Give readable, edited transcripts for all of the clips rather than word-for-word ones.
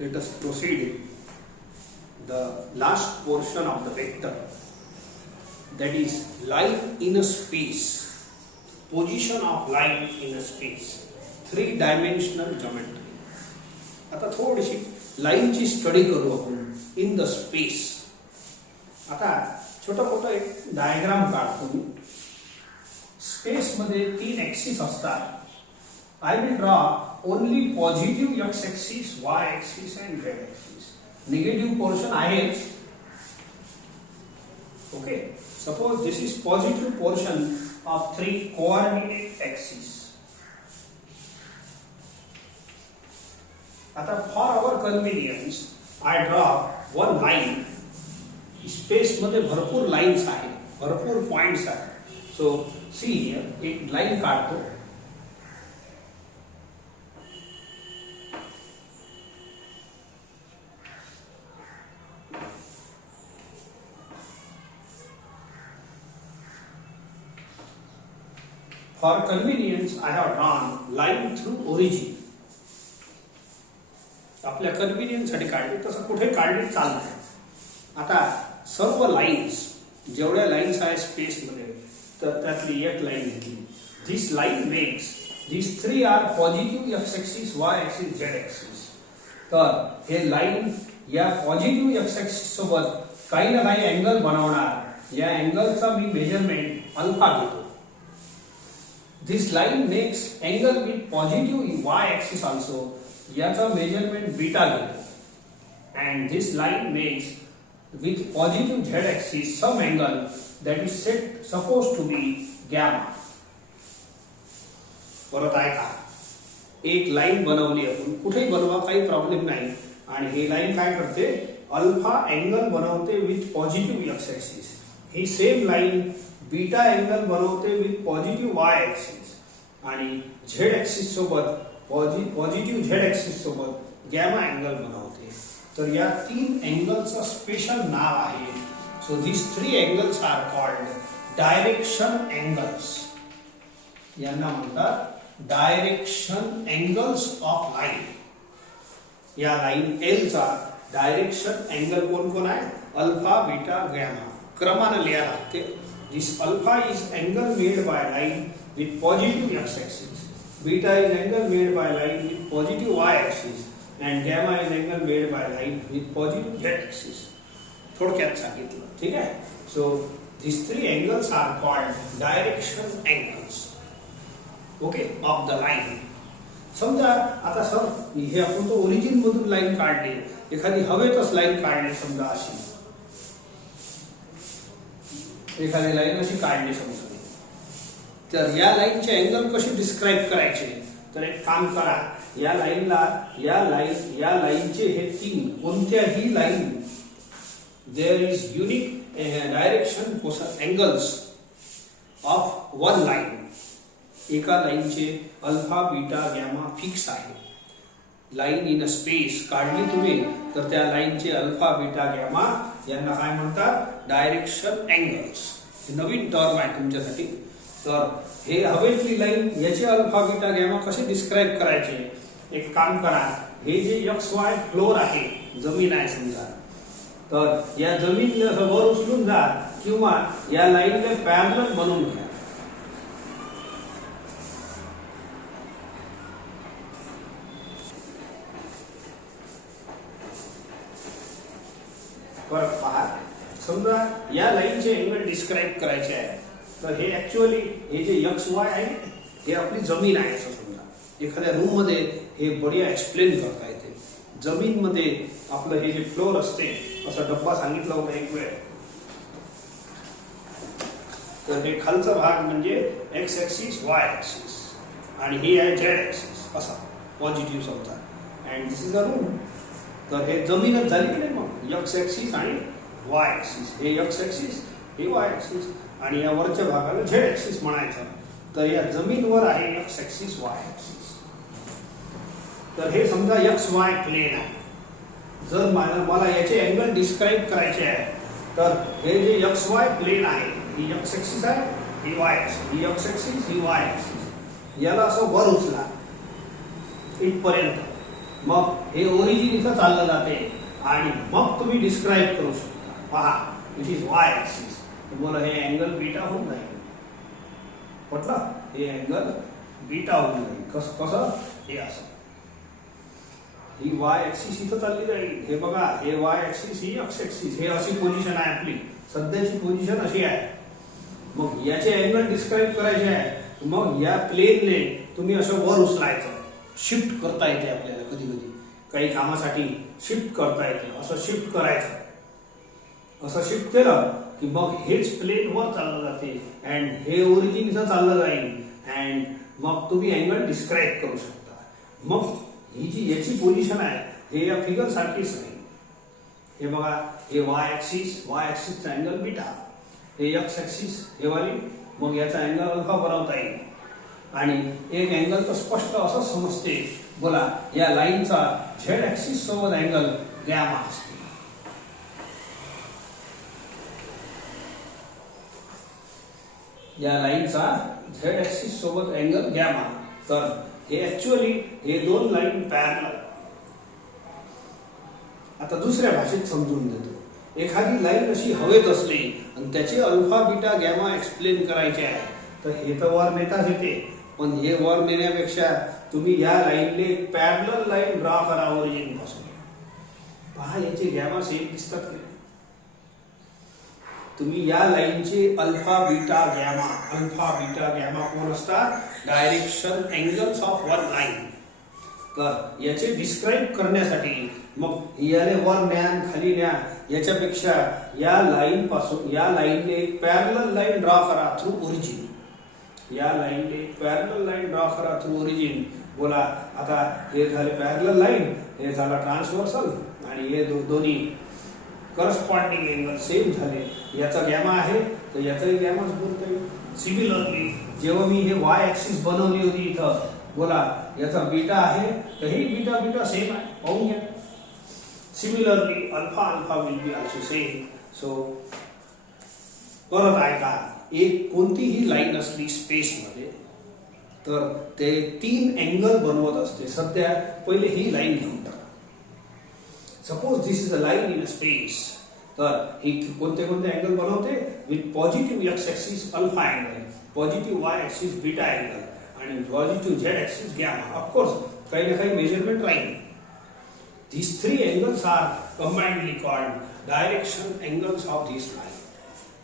Let us proceed the last portion of the vector, that is line in a space, position of line in a space, three-dimensional geometry. आता थोडीशी लाईनची study करू आपण in the space. आता छोटा मोठा एक डायग्राम काढतो मी. स्पेस मध्ये तीन ऍक्सिस असतात. I will draw only positive x axis, y axis and z axis. Negative portion आहेच. Okay. Suppose this is positive portion of three coordinate axes. आता for our convenience, I draw one line. Space मध्ये भरपूर lines आहेत, भरपूर points आहेत. So see here, एक line काढतो. For convenience, I have drawn line through origin. आपल्या convenience साठी काढले, तसं कुठे काढले चालतंय. आता सर्व लाईन्स, जेवढ्या लाईन्स आहेत स्पेस मध्ये, तर त्यातली एक लाईन घेतली. This line makes this three are positive X axis, Y axis, Z axis. तर हे लाईन या पॉझिटिव्ह एक्स ऍक्सिस सोबत काही ना काही अँगल बनवणार. या अँगलचा मी मेजरमेंट अल्फा घेतो. This line makes angle with positive y axis also. याचा मेजरमेंट बीटा घेतो. And this line makes with positive z axis some angle that is supposed to be gamma. परत आहे का? एक लाईन बनवली आपण, कुठेही बनवा, काही प्रॉब्लेम नाही. आणि ही लाईन काय करते? अल्फा अँगल बनवते विथ पॉझिटिव्ह एक्स ऍक्सिस. ही सेम लाईन बीटा अँगल बनवते विथ पॉझिटिव्ह वाय ऍक्सिस आणि झेड ऍक्सिस सोबत पॉझिटिव्ह झेड ऍक्सिस सोबत गॅमा अँगल बनवते. तर या तीन अँगलचं स्पेशल नाव आहे. So this three angles are called direction angles. यांना म्हणतात डायरेक्शन अँगल्स ऑफ लाईन. या लाईन एल चा डायरेक्शन अँगल कोण कोण आहे? Alpha, beta, gamma. क्रमाने लिहा लागते. This alpha is angle made by line with positive x axis. Beta is angle made by line with positive y axis, and gamma is angle made by line with positive z axis. थोडक्यात सांगितलं, ठीक आहे. So these three angles are called direction angles. Okay, of the line. समजा आता sir हे आपण तो origin मधून लाईन काढली, एखादी हवेतच लाईन काढली समजा अशी, एखादी लाईन अशी काढली समजा, तर या लाईनचे अँगल कसे डिस्क्राइब करायचे? तर एक काम करा, या लाईनचे हे तीन कोणत्याही line there is unique direction angles of one line. एका लाईनचे अल्फा, बीटा, गॅमा फिक्स आहे. लाईन इन अ स्पेस काढली तुम्ही, तर त्या लाईनचे अल्फा, बीटा, गॅमा यांना काय म्हणतात? Direction angles. नवीन टर्म आहे तुमच्यासाठी. तर हे हवेतली लाईन, याचे अल्फा, बीटा, गॅमा कसे डिस्क्राइब करायचे? एक काम करा, हे जे एक्स वाय फ्लोर आहे, जमीन आहे समजा, तर या जमीनला वर उचलून जा किंवा या लाईनला पॅरलल बनवून घ्या. बरं पहा, समजा या लाईनचे अँगल डिस्क्राइब करायचे आहे, तर हे ऍक्च्युअली हे जे एक्स वाय आहे हे आपली जमीन आहे असं समजा. एखाद्या रूम मध्ये हे बढिया एक्सप्लेन करता येते. जमीन मध्ये आपलं हे जे फ्लोर असते, असा डब्बा सांगितला होता एक वेळ, तर हे खालचा भाग म्हणजे एक्स ऍक्सिस, वाय ऍक्सिस, आणि हे आहे झेड ऍक्सिस, असा पॉझिटिव्ह समजा. And this is a room. तर हे जमीनच झाली की नाही मग? एक्स ऍक्सिस आणि वाय ऍक्सिस. हे एक्स ऍक्सिस, हे वाय ऍक्सिस, आणि या वरच्या भागाला झेड ऍक्सिस म्हणायचं. तर या जमीनवर आहे एक्स ऍक्सिस, वाय ऍक्सिस. तर हे समजा एक्स वाय प्लेन आहे. जर मला याचे अँगल डिस्क्राइब करायचे आहे, तर हे जे एक्स वाय प्लेन आहे, ही एक्स ऍक्सिस आहे, ही वाय ऍक्सिस, ही एक्स ऍक्सिस, ही वाय ऍक्सिस. याला असं वर उचला इथपर्यंत. मग हे ओरिजिन इथं चाललं जाते आणि मग तुम्ही डिस्क्राईब करू शकता. पहा, इट इज वाय ऍक्सिस. तुम्हाला हे अँगल बीटा होऊन जाईल. म्हटलं हे अँगल बीटा होऊन जाईल. कसं हे असं, ही वाय ऍक्सिस इथं चालली जाईल. हे बघा, हे वाय ऍक्सिस, ही एक्स ऍक्सिस, हे अशी पोझिशन आहे आपली. सध्याची पोझिशन अशी आहे. मग याचे अँगल डिस्क्राईब करायचे आहे. मग या प्लेनने तुम्ही असं वर उचलायचं. शिफ्ट करता येते आपल्याला कधी कधी काही कामासाठी शिफ्ट करता येते. असं शिफ्ट करायचं. असं शिफ्ट केलं की मग हेच प्लेन वर चाललं जाते अँड हे ओरिजिन इथं चाललं जाईल अँड मग तुम्ही अँगल डिस्क्राईब करू शकता. मग ही जी याची पोझिशन आहे हे या फिगर सारखीच नाही. हे बघा, हे वाय ऍक्सिसचा अँगल बीटा, हे एक्स ऍक्सिस हे वाली, मग याचा अँगल अल्फा बनवता येईल. आणि एक अँगल तर स्पष्ट असं समजते. बोला, या लाईनचा झेड ऍक्सिस सोबत अँगल गॅमा असते. या लाईनचा झेड ऍक्सिस सोबत अँगल गॅमा. तर हे ऍक्च्युअली हे दोन लाईन पॅरलल. आता दुसऱ्या भाषेत समजून देतो. एखादी लाईन अशी हवेत असली आणि त्याचे अल्फा बीटा गॅमा एक्सप्लेन करायचे आहे तर हे तर वर नेताच येते. पण हे वर नेण्यापेक्षा तुम्ही या लाईनने पॅरलल लाईन ड्रॉ करा ओरिजिन पासून. पहा, याचे गॅमा सेम दिसतात का? तुम्ही या लाईनचे अल्फा बीटा गॅमा कोण असतात? Direction angles of one line. तर याचे डिस्क्राईब करण्यासाठी मग याने वर न्या खाली न्या याच्यापेक्षा या लाईन पासून या लाईनने एक पॅरलल लाईन ड्रॉ करा थ्रू ओरिजिन. या लाईनने पॅरलल लाईन ड्रॉ करा थ्रू ओरिजिन. बोला, आता हे झाले पॅरलल लाईन, हे झाला ट्रान्सव्हर्सल आणि हे दोन्ही करस्पॉन्डिंग अँगल सेम झाले. याचा गॅमा आहे तर याचाही गॅमाच बोलता येईल. सिमिलरली जेव्हा मी हे वाय ऍक्सिस बनवली होती इथं, बोला याचा बीटा आहे तर हे बीटा सेम आहे. पाहून घ्या. Similarly alpha will be also same. So परत आहे का, एक कोणतीही लाईन असली स्पेसमध्ये तर ते तीन अँगल बनवत असते. सध्या पहिले ही लाईन घेऊन टाका. Suppose this is a line in a space. तर ही कोणते अँगल बनवते? With positive X axis alpha angle, positive Y axis beta angle आणि positive Z axis gamma. Of course काही ना काही मेजरमेंट राहील. These three angles are combinedly called direction angles of this line.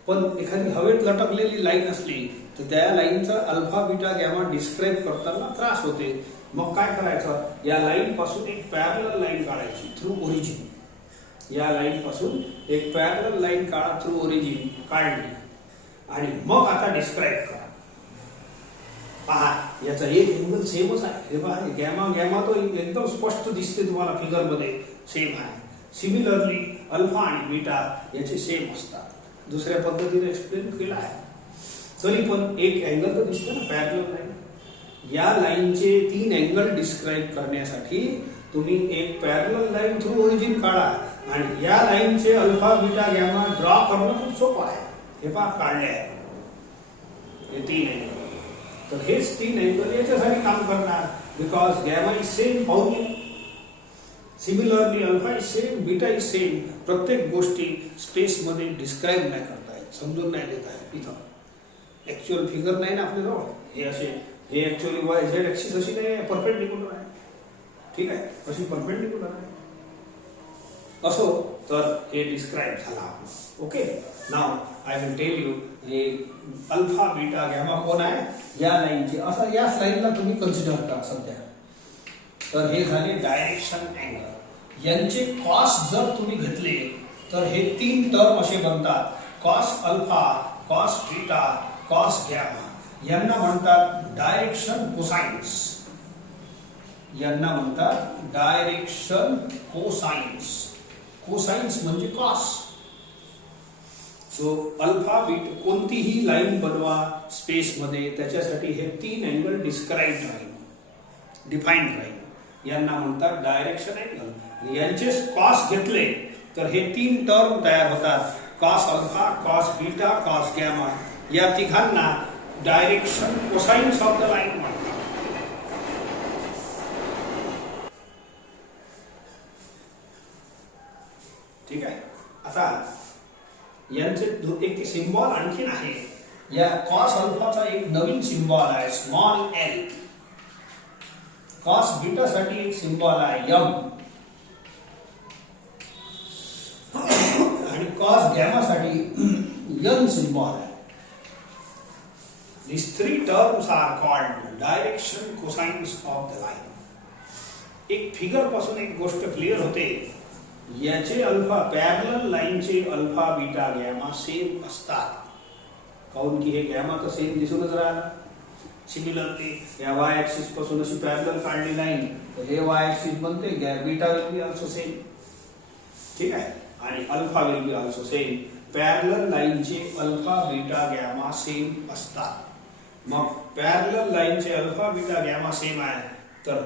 पण एखादी हवेत लटकलेली लाईन असली तर त्या लाईनचा अल्फा बीटा गॅमा डिस्क्राईब करताना त्रास होते. मग काय करायचं? या लाईन पासून एक पॅरलल लाईन काढायची थ्रू ओरिजिन. या लाईन पासून एक पॅरलल लाईन काढा थ्रू ओरिजिन. काढली आणि मग आता डिस्क्राईब करा. पहा, याचा एक अँगल सेमच आहे. हे पहा, गॅमा तो एकदम स्पष्ट दिसते तुम्हाला फिगर मध्ये, सेम आहे. सिमिलरली अल्फा आणि बीटा याचे सेम असतात. दुसऱ्या पद्धतीने एक्सप्लेन केला आहे. तरी पण एक अँगल तर दिसतो ना, पॅरलल लाईन. या लाईनचे तीन अँगल डिस्क्राईब करण्यासाठी तुम्ही एक पॅरलल लाईन थ्रू ओरिजिन काढा आणि या लाईनचे अल्फा बीटा गॅमा ड्रॉ करणं खूप सोपं आहे. हे पहा, काढले आहे हे तीन अँगल. तर हेच तीन अँगल याच्यासाठी काम करणार. Because gamma is same. पाहून घ्या. Similarly alpha is same, beta is same. प्रत्येक गोष्टी स्पेसमध्ये डिस्क्राईब नाही करता येत, समजून नाही देत आहे. इथं ऍक्च्युअल फिगर नाही ना आपल्याजवळ. हे असे हे ऍक्च्युअली वाय झेड ऍक्सिस अशी नाही आहे, परपेंडिक्युलर आहे. ठीक आहे, अशी परपेंडिक्युलर आहे. असो तर हे डिस्क्राईब झाला. ओके, नाव आय विल टेल यू हे अल्फा बीटा गॅमा कोण आहे या लाईनचे. असं या लाईनला तुम्ही कन्सिडर करा सध्या. तर हे झाले डायरेक्शन अँगल. यांचे कॉस जर तुम्ही घेतले तर हे तीन टर्म असे बनतात. Cos alpha, cos beta, cos gamma. यांना म्हणतात डायरेक्शन कोसाइन्स. यांना म्हणतात डायरेक्शन कोसाइन्स. कोसाइन्स म्हणजे कॉस. सो अल्फा बीटा कोणतीही लाईन बनवा स्पेस मध्ये, त्याच्यासाठी हे तीन अँगल डिस्क्राईब राहील, डिफाईन्ड राहील. यांना म्हणतात डायरेक्शन अँगल. यांचे कॉस घेतले तर हे तीन टर्म तयार होतात. Cos alpha, cos beta, cos gamma. या तिघांना direction cosines of the line म्हणतात. ठीक आहे. आता यांचे एक सिम्बॉल आणखीन आहे. या कॉस अल्फाचा एक नवीन सिम्बॉल आहे स्मॉल एल. कॉस बीटा साठी एक सिम्बॉल आहे एम आणि कॉस गॅमा साठी एन सिम्बॉल आहे. These three terms are called direction cosines of the line. एक फिगर पासून एक गोष्ट क्लियर होते. याचे अल्फा पॅरलल लाईनचे अल्फा बीटा गॅमा सेम असतात. काऊन की हे गॅमा तर सेम दिसूनच राहिला. सिमिलरली या वाय ऍक्सिस पासून अशी पॅरलल काढली लाईन तर हे वाय ऍक्सिस बनते. Beta will be also same. ठीक आहे. आणि alpha will be also same. Parallel लाईनचे अल्फा बीटा गॅमा सेम असतात. मग पॅरलल लाईनचे अल्फा बीटा गॅमा सेम आहे तर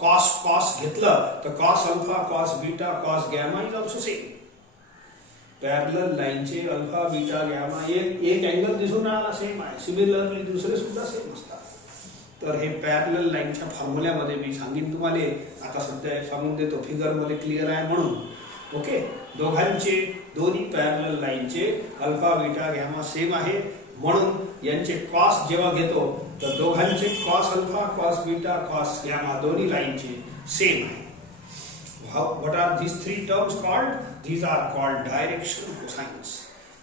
कॉस कॉस घेतलं तर cos alpha cos beta cos gamma is also same. Parallel लाईनचे अल्फा बीटा गॅमा एक अँगल दिसून राहिला सेम आहे. सिमिलरली दुसरे सुद्धा सेम असतात. तर हे पॅरलल लाईनच्या फॉर्म्युल्यामध्ये मी सांगेन तुम्हाला. आता सध्या सांगून देतो फिगर मध्ये क्लिअर आहे म्हणून. ओके. दोघांचे दोन्ही पॅरलल लाईनचे अल्फा बीटा गॅमा सेम आहे म्हणून यांचे कॉस जेव्हा घेतो तर दोघांचे cos alpha cos beta cos gamma दोन्ही लाईनचे सेम आहे. What are these three terms called? These are called direction cosines.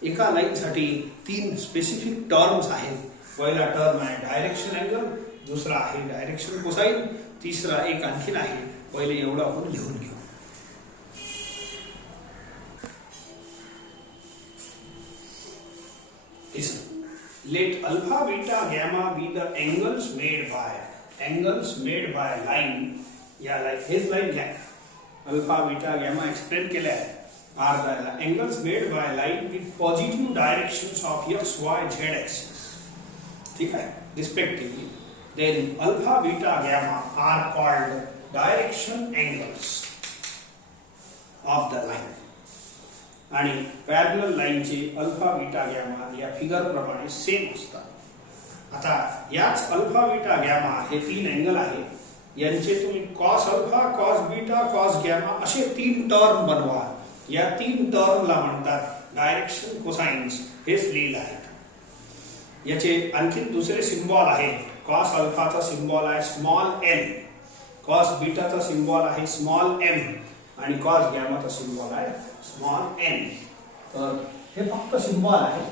एका लाईन साठी तीन स्पेसिफिक टर्म्स आहेत. पहिला टर्म आहे डायरेक्शन अँगल, दुसरा आहे डायरेक्शन कोसाइन, तिसरा एक आणखीन आहे. पहिले एवढं आपण लिहून घेऊ. Let alpha beta gamma be the angles made by line. या लाईन हेच लाईन घ्या. अल्फा बीटा गॅमा एक्सप्लेन केले आहे. Are the angles made by line with positive directions of X Y Z axis. ठीक आहे. Respectively. Then alpha beta gamma are called direction angles of the line. आणि parallel लाईनचे alpha beta gamma या figure प्रमाणे same असतात. आता याच alpha beta gamma हे तीन अँगल आहे. यांचे तुम्ही cos alpha cos beta cos gamma असे तीन टर्म बनवा. या तीन टर्मला म्हणतात डायरेक्शन कोसाइन्स. हेच लिहिलं आहे. याचे आणखी दुसरे सिम्बॉल आहे. कॉस अल्फाचा सिम्बॉल आहे स्मॉल एल, कॉस बीटाचा सिम्बॉल आहे स्मॉल एम आणि कॉस गॅमाचा सिम्बॉल आहे स्मॉल एन. तर हे फक्त सिम्बॉल आहे.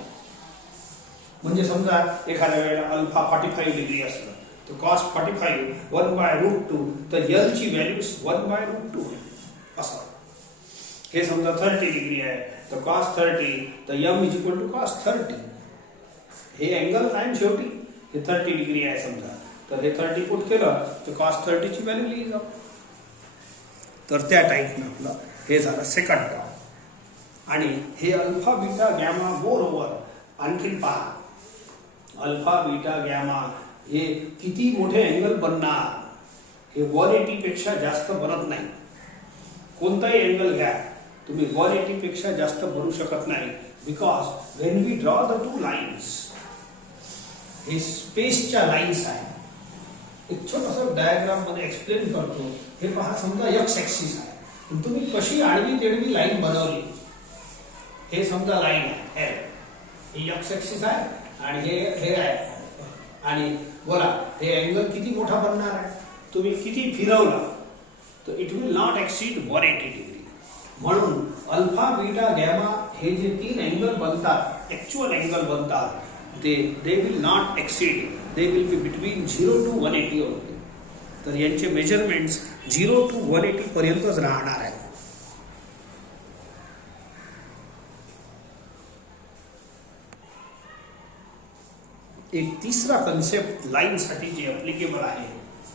म्हणजे समजा एखाद्या वेळेला अल्फा 45 डिग्री असलं तर cos 45 1/√2 तर L ची व्हॅल्यू 1/√2 असं. हे समजा 30 डिग्री आहे तर cos 30 तर m = cos 30. हे अँगल आहे शेवटी. हे 30 डिग्री आहे समजा तर हे 30 पुट केलं तर cos 30 ची व्हॅल्यू लिहिली जाऊ. तर त्या टाइपनं आपलं हे झालं सेकंड टर्म. आणि हे अल्फा बीटा गॅमा मोर ओव्हर आणखीन पहा. अल्फा बीटा गॅमा हे किती मोठे अँगल बनणार. हे 180 पेक्षा जास्त बनत नाही. कोणताही अँगल घ्या तुम्ही 180 पेक्षा जास्त बनू शकत नाही. Because when we draw the two lines हे स्पेसच्या लाइन्स आहे. एक छोटासा डायग्राम मध्ये एक्सप्लेन करतो. हे पहा समजा एक्स ऍक्सिस आहे. तुम्ही कशी आडवी तेडवी लाईन बनवली. हे समजा लाईन आहे ही एक्स ऍक्सिस आहे आणि हे आहे. आणि बोला हे अँगल किती मोठा बनणार आहे. तुम्ही किती फिरवलं तर it will not exceed 180 degree. म्हणून अल्फा बीटा गॅमा हे जे तीन अँगल बनतात ऍक्च्युअल अँगल बनतात ते they will not exceed. They will be between 0 to 180 होते. तर यांचे मेजरमेंट्स 0 to 180 पर्यंतच राहणार आहे. एक तिसरा कन्सेप्ट लाइन साठी जे ऍप्लिकेबल आहे.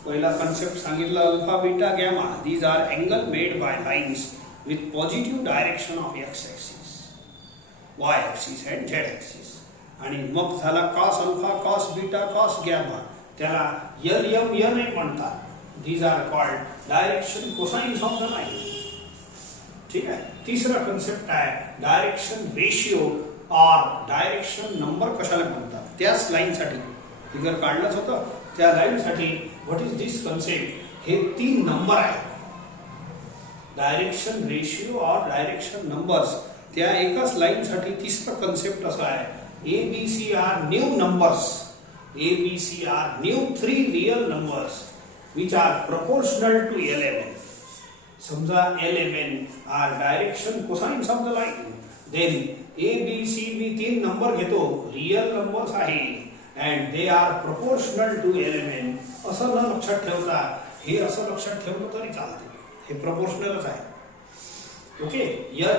पहिला कन्सेप्ट सांगितला alpha beta gamma. These are angle made by lines with positive direction of X axis, Y axis and Z axis. आणि मग झाला cos alpha cos beta cos gamma. त्याला एल एम एन म्हणतात. These are called direction cosines of the line. ठीक आहे. तिसरा concept आहे direction ratio और डायरेक्शन नंबर. कशाला म्हणतात त्याच लाइन साठी फिगर काढलंच होतं. त्या लाइन साठी व्हॉट इज दिस कन्सेप्ट. हे तीन नंबर आहे. डायरेक्शन रेशियो और डायरेक्शन नंबर्स त्या एकाच लाईन साठी तिसरा कन्सेप्ट असा आहे ABC are new numbers ABC are new 3 real numbers which are proportional to एल11 समजा एल11 are direction cosines of the line then ABC मी 3 नंबर घेतो रियल नंबर्स आहे and they are proportional to एल11 असं न लक्षात ठेवता हे असं लक्षात ठेवलं तरी चालते हे प्रोपोर्शनलच आहे okay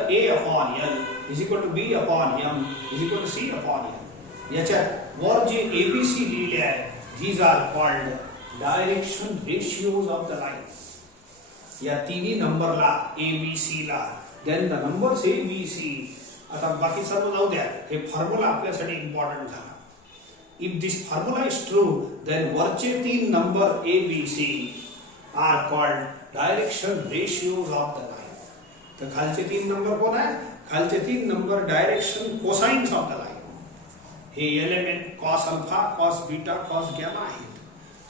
A upon L is equal to B upon M is equal to C upon L याच्यात वर जे ABC लिहिले आहे these are called direction ratios of the line या तिन्ही नंबरला ABC ला then the numbers ABC आता बाकी सर्व जाऊ द्या हे फॉर्म्युला आपल्यासाठी इम्पॉर्टंट झाला if this formula is true then वरचे 3 number ABC are called direction ratios of the line तर खालचे 3 नंबर कोण आहे खालचे 3 number direction cosines of the line हे element cos alpha cos beta cos gamma आहेत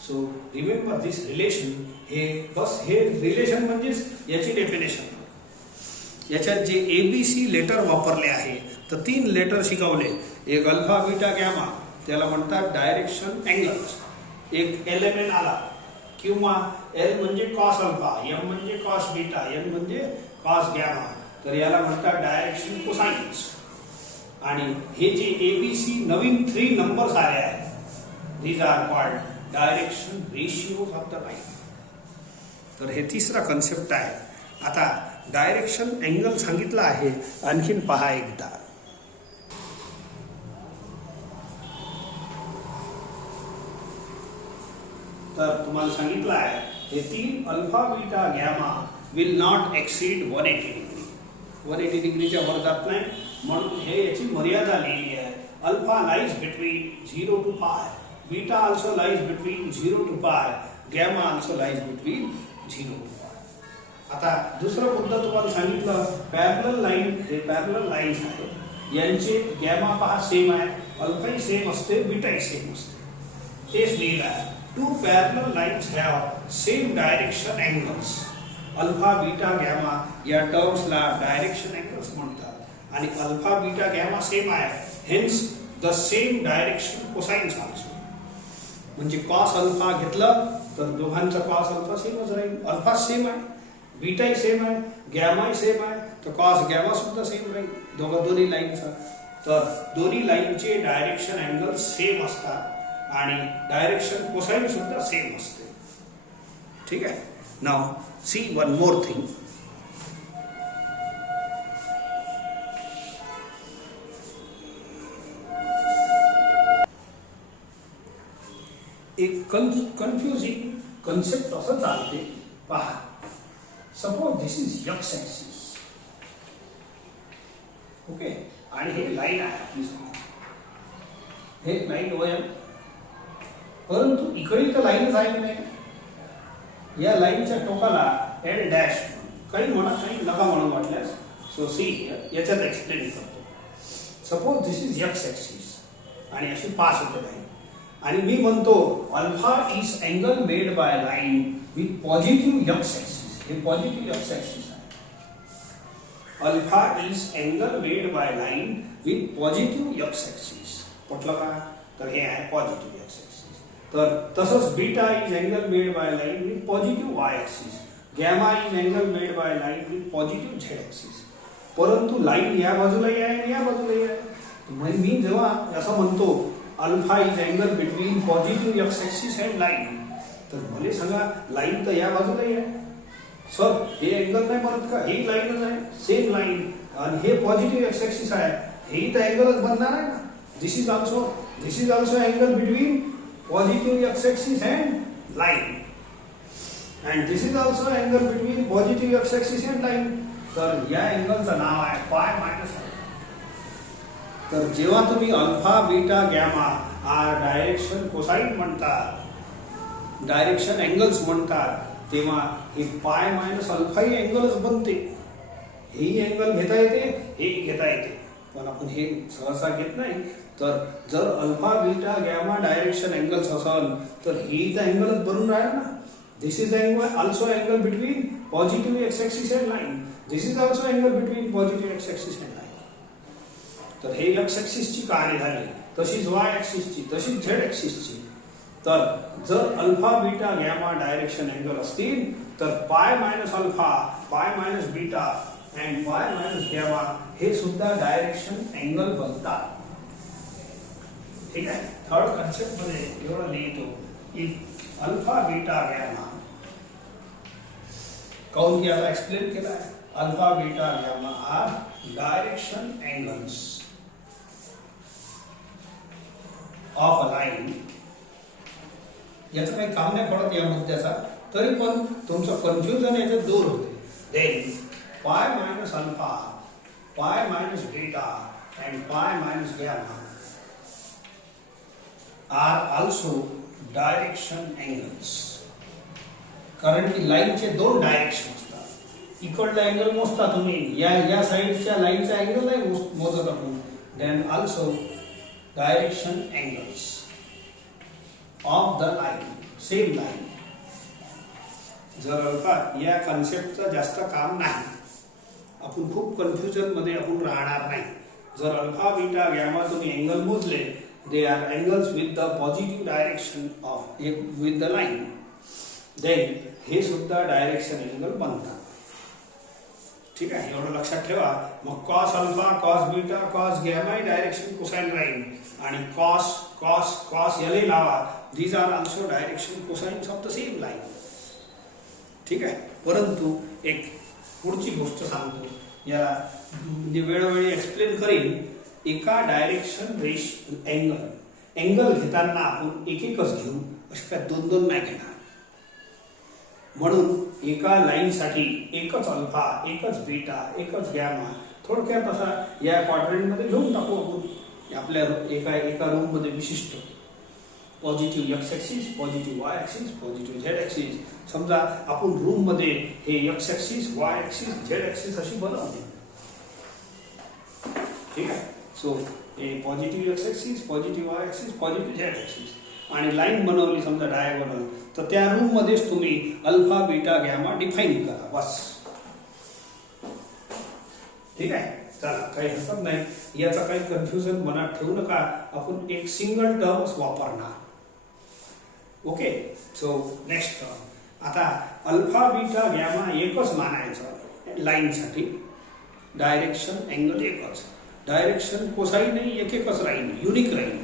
सो रिमेंबर दिस रिलेशन हे बस हे रिलेशन म्हणजे याची डेफिनेशन याच्यात जे एबीसी लेटर वापरले आहे तर 3 लेटर शिकवले एक अल्फा बीटा गॅमा त्याला म्हणतात डायरेक्शन अँगल्स एक एलिमेंट आला किंवा एल म्हणजे cos अल्फा एम म्हणजे cos बीटा एन म्हणजे cos गॅमा तर याला म्हणतात डायरेक्शन कोसाइन्स आणि हे जे एबीसी नवीन 3 नंबर्स आले आहेत these are called direction ratios of the line तर हे तिसरा कन्सेप्ट आहे आता डायरेक्शन अँगल सांगितला आहे आणखीन पहा एकदा तर तुम्हाला सांगितलं आहे हे 3 alpha beta gamma will not exceed 180 degree 180 डिग्रीच्या वर जात नाही म्हणून हे याची मर्यादा लिहिली आहे alpha lies between 0 to pi beta also lies between 0 to pi gamma also lies between 0 to pi आता दुसरा मुद्दा तुम्हाला सांगितलं पॅरलल लाइन हे पॅरलल लाइन्स आहेत यांचे गॅमा पहा सेम आहे अल्फाही सेम असते बीटाही सेम असते तेच लिहिलं आहे two parallel lines have same direction angles alpha beta gamma या टर्म्सला डायरेक्शन अँगल्स म्हणतात आणि अल्फा बीटा गॅमा सेम आहे hence the same direction cosines also म्हणजे cos अल्फा घेतलं तर दोघांचा cos अल्फा सेमच राहील अल्फा सेम आहे बीटाही सेम आहे गॅमाही सेम आहे तर cos गॅमा सुद्धा सेम राहील दोन्ही लाईनचा तर दोन्ही लाईनचे डायरेक्शन अँगल सेम असतात आणि डायरेक्शन कोसाइन सुद्धा सेम असते ठीक आहे now see one more thing एक कन्फ्युजिंग कन्सेप्ट असं चालते पहा suppose this is X axis okay आणि हे लाईन आहे आपली हे लाईन OM परंतु इकडे तर लाईनच आहे नाही या लाईनच्या टोकाला एल डॅश काही म्हणा काही नका म्हणून वाटल्यास सो सी याच्यात एक्सप्लेन करतो suppose this is X axis आणि अशी पास होते लाईन आणि मी म्हणतो alpha is angle made by line with positive x axis हे पॉझिटिव्ह एक्स ॲक्सिस आहे alpha is angle made by line with positive x axis म्हटलं का तर हे आहे पॉझिटिव्ह एक्स तर तसंच beta is angle made by line with positive Y axis gamma is angle made by line with positive Z axis परंतु line या बाजूलाही आहे आणि या बाजूलाही आहे म्हणजे मी जेव्हा असं म्हणतो alpha is angle between positive x axis and line तर मला सांगा लाईन तर या बाजूलाही आहे सर हे अँगल नाही बनत का ही लाईनच आहे सेम लाईन आणि हे पॉझिटिव्ह एक्स ॲक्सिस आहे हेही तर अँगलच बनणार आहे ना this is also angle between positive x-axis and line and this is also angle between positive x-axis and line तर या अँगलचं नाव आहे पाय मायनस तर जेव्हा तुम्ही alpha beta gamma are direction cosine म्हणतात डायरेक्शन अँगल्स म्हणतात तेव्हा हे पाय मायनस अल्फा ही अँगलच बनते हेही अँगल घेता येते हेही घेता येते पण आपण हे सहसा घेत नाही तर जर alpha beta gamma direction angles असेल तर ही तर अँगलच बनून राहील ना This is also angle between positive x-axis and line. This is also angle between positive x-axis and line. तर हे x-axis ची कार्य झाली, तशीच y-axis ची, तशीच z-axis ची. तर जर alpha beta gamma direction angle असतील तर पाय minus alpha, pi minus beta and pi minus gamma हे सुद्धा डायरेक्शन अँगल बनतात. ठीक आहे. थर्ड कन्सेप्ट मध्ये एवढं लिहितो की अल्फा बीटा गॅमा काऊन की आता एक्सप्लेन केला आहे. Alpha beta gamma are direction angles of a line. याचं काही काम नाही पडत या मुद्द्याचा, तरी पण तुमचं कन्फ्युजन याच्यात दूर होते. Then pi minus alpha, pi minus beta and pi minus gamma are also direction angles. कारण की लाईनचे दोन डायरेक्शन असतात. इकडला अँगल मोजता तुम्ही, या साईडच्या लाईनचा अँगल नाही मोजत आपण. Then also direction angles of the line, same line. जर अल्फा या कन्सेप्टचं जास्त काम नाही, आपण खूप कन्फ्युजन मध्ये आपण राहणार नाही. जर अल्फा बीटा गॅमा तुम्ही अँगल मोजले, they are angles with the positive direction of with the line, then हे सुद्धा डायरेक्शन अँगल बनतात. ठीक आहे, एवढं लक्षात ठेवा. मग cos alpha, cos beta, cos gamma direction cosine राहील आणि कॉस कॉस कॉस याला लावा. these are also direction cosines of the same line. ठीक आहे. परंतु एक पुढची गोष्ट सांगतो, याला म्हणजे वेळोवेळी एक्सप्लेन करीन. एका डायरेक्शन अँगल घेताना आपण एक एकच घेऊ, असे काय दोन दोन नाही घेणार. म्हणून एका लाईन साठी एकच अल्फा, एकच बीटा, एकच गॅमा, थोडक्यात असा या क्वाड्रंट मध्ये घेऊन टाकू आपण. आपल्या एका रूम मध्ये विशिष्ट positive X axis, positive Y axis, positive Z axis. समजा आपण रूम मध्ये हे x axis, Y axis, Z axis अशी बनवली. ठीक आहे. सो हे positive X axis, positive Y axis, positive Z axis आणि लाईन बनवली समजा डायगोनल, तर त्या रूम मध्येच तुम्ही अल्फा बीटा गॅमा डिफाइन करा बस. ठीक आहे. चला, काही हरकत नाही. याचा काही कन्फ्युजन मनात ठेवू नका. आपण एक सिंगल टर्म्स वापरणार. ओके. So next term. आता अल्फा बीटा गॅमा एकच मानायचं लाईनसाठी. डायरेक्शन अँगल एकच, डायरेक्शन कोसाइन नाही, एकच राहील, युनिक राहील.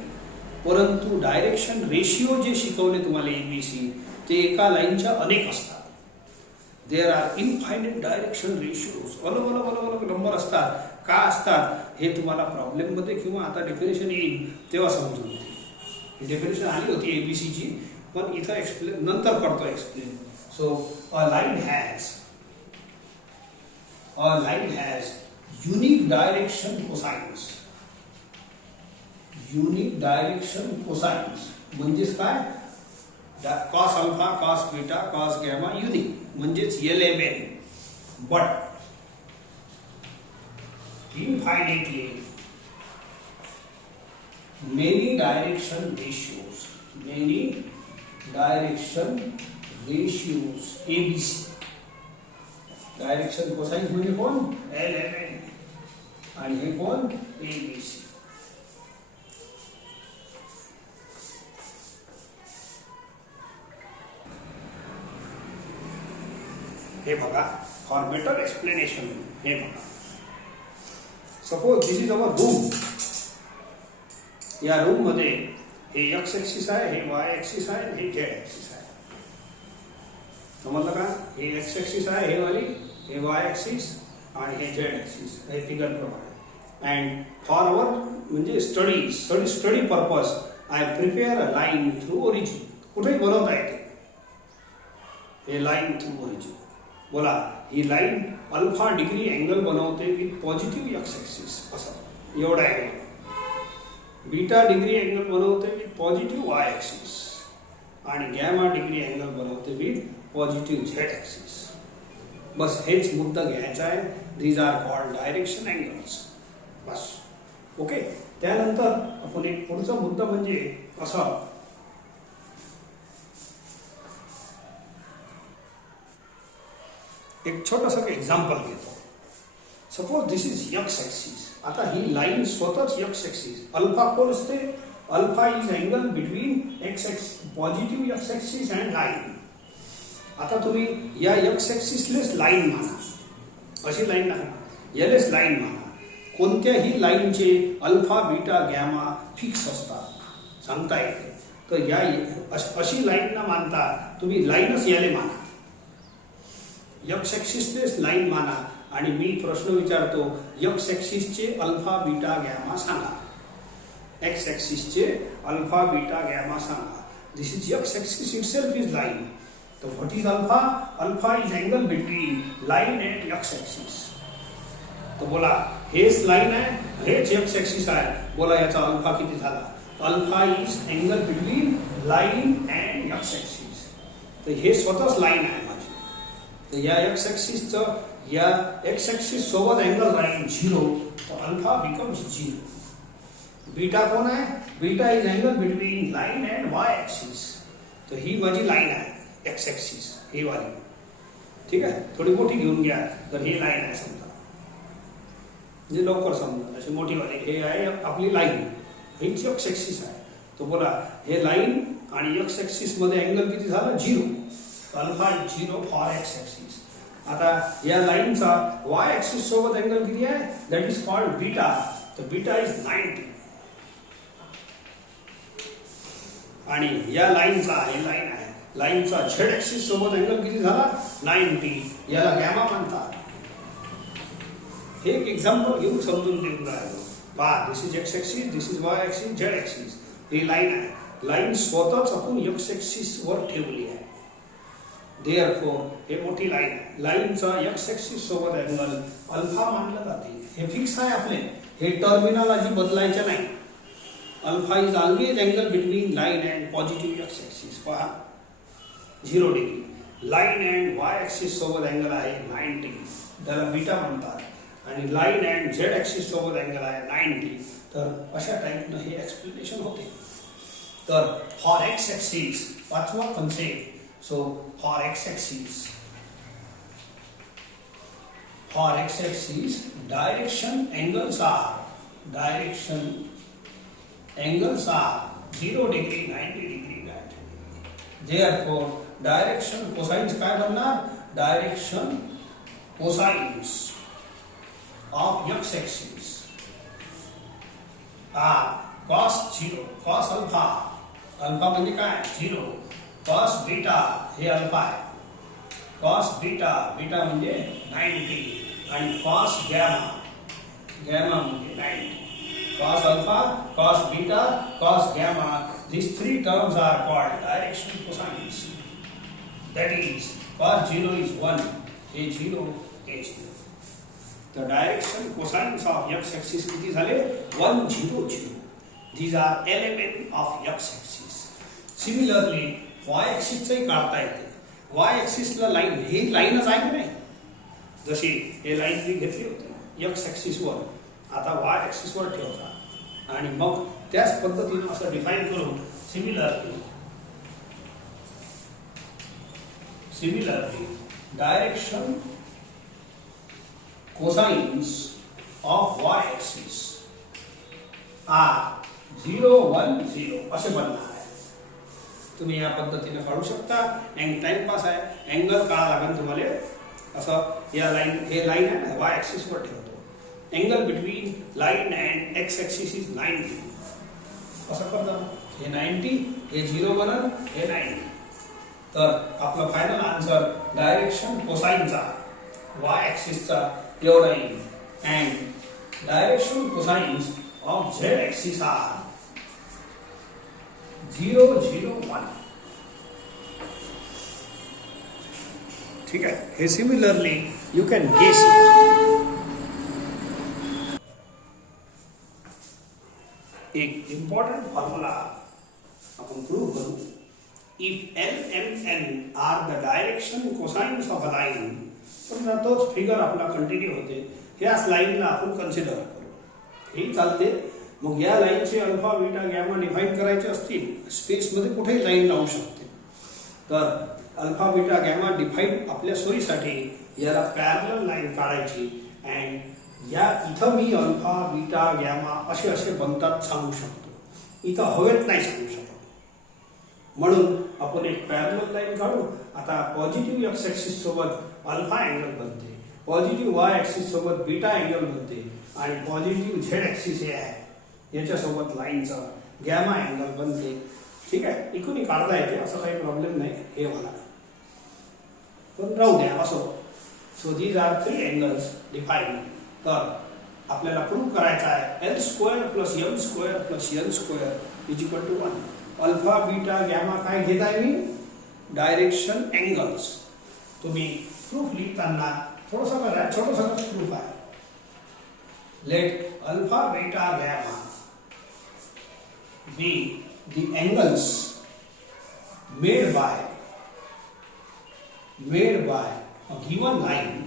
परंतु डायरेक्शन रेशिओ जे शिकवले तुम्हाला एबीसी, ते एका लाईनच्या अनेक असतात. There are infinite direction ratios. अलग अलग अलग अलग नंबर असतात. का असतात हे तुम्हाला प्रॉब्लेम मध्ये किंवा आता डेफिनेशन येईल तेव्हा समजून येईल. डेफिनेशन आली होती एबीसीची, पण इथं एक्सप्लेन नंतर करतो explain. So a line has unique direction cosines. Unique direction cosines म्हणजेच काय? Cos alpha, cos beta, cos gamma unique म्हणजेच LMN. But infinitely many direction ratios ABC. Direction cosine म्हणजे कोण? LMN. आणि हे कोण? ABC. हे बघा, फॉर बेटर एक्सप्लेनेशन हे बघा. Suppose this is our room. या रूम मध्ये हे एक्स ऍक्सिस आहे, हे वाय ऍक्सिस आहे, हे झेड ऍक्सिस आहे. समजलं का? हे एक्स ऍक्सिस आहे, हे वाली, हे वाय ऍक्सिस आणि हे झेड ऍक्सिस. हे फिगर प्रमाणे. अँड फॉर अवर म्हणजे study purpose I prepare a line through origin. कुठेही बनवता येते हे लाईन थ्रू ओरिजिन. बोला, ही लाईन अल्फा डिग्री अँगल बनवते विथ पॉझिटिव्ह एक्स ऍक्सिस. असं एवढा अँगल. बीटा डिग्री अँगल बनवते विथ पॉझिटिव्ह वाय ऍक्सिस आणि गॅमा डिग्री अँगल बनवते विथ पॉझिटिव्ह झेड ऍक्सिस. बस हेच मुद्दा घ्यायचा आहे. These are called direction angles. Bus. Okay. त्यानंतर आपण एक पुढचा मुद्दा म्हणजे असा एक छोटंसं एक्झाम्पल घेतो. Suppose this is X axis. आता ही लाईन स्वतःच एक्स ॲक्सिस. अल्फा कोण असते? Alpha is angle between x positive x axis and line. आता तुम्ही या एक्स ॲक्सिसलेच लाईन माना, अशी लाईन नका, यालेच लाईन माना. कोणत्याही लाईनचे अल्फा बीटा गॅमा फिक्स असतात, सांगता येते. तर या अशी लाईन ना मानता तुम्ही लाईनच याले माना, एक्स ॲक्सिसलेच लाईन माना. आणि मी प्रश्न विचारतो, एक्स ॲक्सिसचे अल्फा बीटा गॅमा सांगा. एक्स ॲक्सिसचे अल्फा बीटा गॅमा सांगा. This is X axis itself is line. तर what is alpha? Alpha is angle between line and X axis. तर बोला हेच लाईन आहे, हेच एक्स ॲक्सिस आहे. बोला याचा अल्फा किती झाला? Alpha is angle between line and X axis. तर हे स्वतःच लाईन आहे माझी. तर या एक्स ॲक्सिसचं या एक्स ॲक्सिस सोबत अँगल राहील 0, तर अल्फा बिकम्स 0. बीटा कोण आहे? Beta is angle between line and Y axis. तर ही माझी लाईन आहे एक्स ॲक्सिस, ही वाली. ठीक आहे, थोडी मोठी घेऊन घ्या. तर ही लाईन आहे समजा, म्हणजे लवकर समजा अशी मोठी वाली. हे आहे आपली लाईन, हीच एक्स ॲक्सिस आहे. तो बोला हे लाईन आणि एक्स ॲक्सिस मध्ये अँगल किती झाला? 0. Alpha is 0 for x axis. आता या लाईनचा वाय ॲक्सिस सोबत अँगल किती आहे? That is called beta. तर बीटा इज 90. आणि या लाईनचा, ही लाईन आहे, लाईनचा झेड ॲक्सिस सोबत अँगल किती झाला? 90. याला गॅमा म्हणतात. हे एक एक्झाम्पल घेऊन समजून देऊन राहिलो. पहा, this is X axis, this is Y axis, Z axis. ही लाईन आहे. लाईन स्वतःच आपण एक्स ॲक्सिस वर ठेवली आहे. देअरफॉर हे मोठी लाईन आहे. लाईनचा एक्स ॲक्सिस सोबत अँगल अल्फा मानलं जाते. हे फिक्स आहे आपले. हे टर्मिनॉलॉजी बदलायचं नाही. Alpha is always angle between line and positive x axis. पहा 0 degree. Line and Y axis सोबत अँगल आहे 90, त्याला बीटा म्हणतात. आणि लाईन अँड झेड ॲक्सिस सोबत अँगल आहे 90. तर अशा टाईपनं हे एक्सप्लेनेशन होते. तर फॉर एक्स ॲक्सिस पाचवा concept. So for x-axis, direction angles are 0 degree, 90 degree, 90 degree. Therefore direction cosines काय बनणार? Direction cosines of x-axis are cos 0, cos alpha. Alpha म्हणजे काय? 0. cos बीटा हे अल्फा आहे. cos बीटा, बीटा म्हणजे 90. आणि cos gamma, gamma म्हणजे 90. cos alpha, cos beta, cos gamma, these 3 terms are called direction cosines. That is, cos 0 is 1, हे 0, हे 0. The direction cosines of x axis किती झाले? 1, 0, 0. These are element of x axis. Similarly, y ॲक्सिसचंही काढता येते. Y ॲक्सिसला line, ही लाईनच आहे की नाही? जशी हे लाईन मी घेतली होती एक्स ॲक्सिसवर, आता वाय ॲक्सिसवर ठेवता. आणि मग त्याच पद्धतीने असं डिफाईन करून similarly direction cosines of Y axis are 0, 1, 0 असे बनणार आहे. तुम्ही या पद्धतीने काढू शकता. अँड टाइमपास आहे, अँगल काढा लागेल तुम्हाला. असं या लाईन, हे लाईन आहे ना, वाय ॲक्सिसवर ठेवतो. Angle between line and X axis is 90. असं करतो. हे 90, हे 0 बनल, हे 90. तर आपलं फायनल आन्सर डायरेक्शन कोसाइनचा वाय ॲक्सिसचा एवढा येईल. And direction cosines of Z axis are 0, 0, 1. ठीक आहे. हे सिमिलरली यू कॅन गेस एक इम्पॉर्टंट फॉर्म्युला आपण प्रूव्ह करू. If L, M, N are the direction cosines of a line, समजा तोच फिगर आपला कंटिन्यू होते. ह्याच लाईनला आपण कन्सिडर करू. हे चालते. मग या लाईनचे अल्फा बीटा गॅमा डिफाईन करायचे असतील, स्पेसमध्ये कुठेही लाईन लावू शकते. तर अल्फा बीटा गॅमा डिफाईन आपल्या सोयीसाठी याला पॅरलल लाईन काढायची अँड या इथं मी अल्फा बीटा गॅमा असे असे बनतात सांगू शकतो. इथं हवेत नाही सांगू शकत. म्हणून आपण एक पॅरलल लाईन काढू. आता पॉझिटिव्ह एक्स ऍक्सिस सोबत अल्फा अँगल बनते, पॉझिटिव्ह वाय ऍक्सिस सोबत बीटा अँगल बनते आणि पॉझिटिव्ह झेड ऍक्सिस हे आहे याच्यासोबत लाईनचा गॅमा अँगल बनते. ठीक आहे, इकडून काढता येते, असं काही प्रॉब्लेम नाही. हे मला पण राहू द्या असो. So these are 3 angles define. तर आपल्याला प्रूव्ह करायचा आहे L square plus M square plus N square is equal to 1. Alpha beta gamma काय घेत आहे मी? Direction angles. तुम्ही प्रूफ लिहिताना थोडंसं करा, छोटंसं प्रूफ आहे. Let alpha beta gamma be the angles made by a given line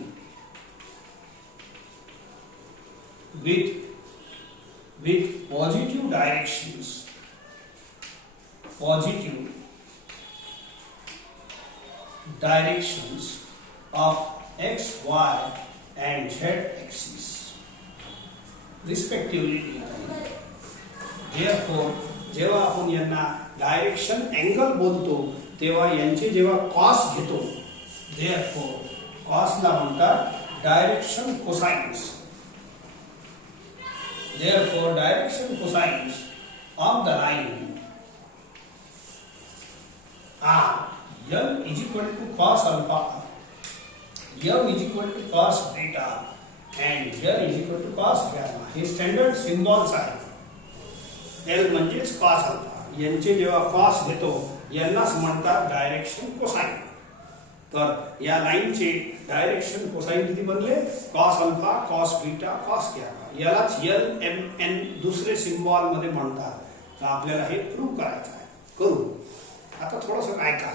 with positive directions of x, y and z axis respectively. Therefore, जेव्हा आपण यांना डायरेक्शन अँगल बोलतो तेव्हा यांचे जेव्हा कॉस घेतो, therefore कॉसला म्हणतात direction cosines. Therefore direction cosines of the line are L is equal to cos alpha, M is equal to cos beta and L is equal to cos gamma. हे standard symbols आहेत. L म्हणजेच cos alpha. यांचे जेव्हा cos घेतो यांनाच म्हणतात direction cosine. तर या लाईनचे डायरेक्शन कोसाइन किती बनले? Cos alpha, cos beta, cos gamma. यालाच एल एम एन दुसरे सिम्बॉल मध्ये म्हणतात. तर आपल्याला हे प्रूव्ह करायचं आहे. करू. आता थोडंसं ऐका.